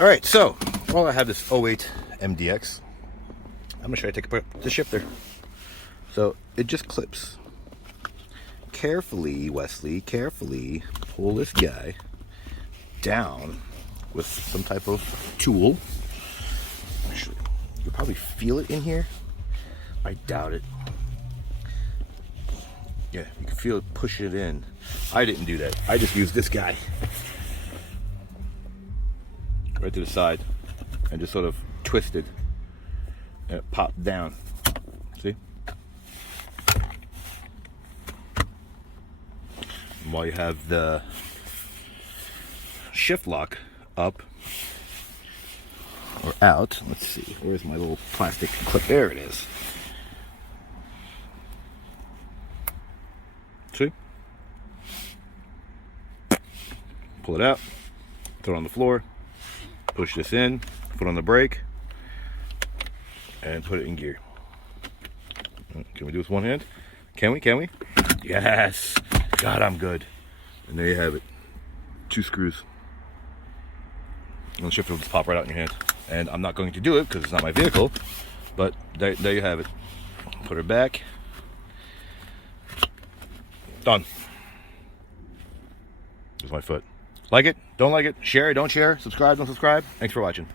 All right, so while I have this '08 MDX, I'm gonna show you how to take apart the shifter. So it just clips. Carefully, Wesley, carefully pull this guy down with some type of tool. Actually, you'll probably feel it in here. I doubt it. Yeah, you can feel it push it in. I didn't do that. I just used this guy right to the side and just sort of twisted and it popped down. See? And while you have the shift lock up or out, let's see, where's my little plastic clip? There it is. See? Pull it out, throw it on the floor, push this in, put on the brake, and put it in gear. Can we do this one hand? Can we? Can we? Yes! God, I'm good. And there you have it. 2 screws. And the shifter will just pop right out in your hand. And I'm not going to do it because it's not my vehicle, but there you have it. Put her back. Done. There's my foot. Like it? Don't like it? Share it? Don't share? Subscribe? Don't subscribe? Thanks for watching.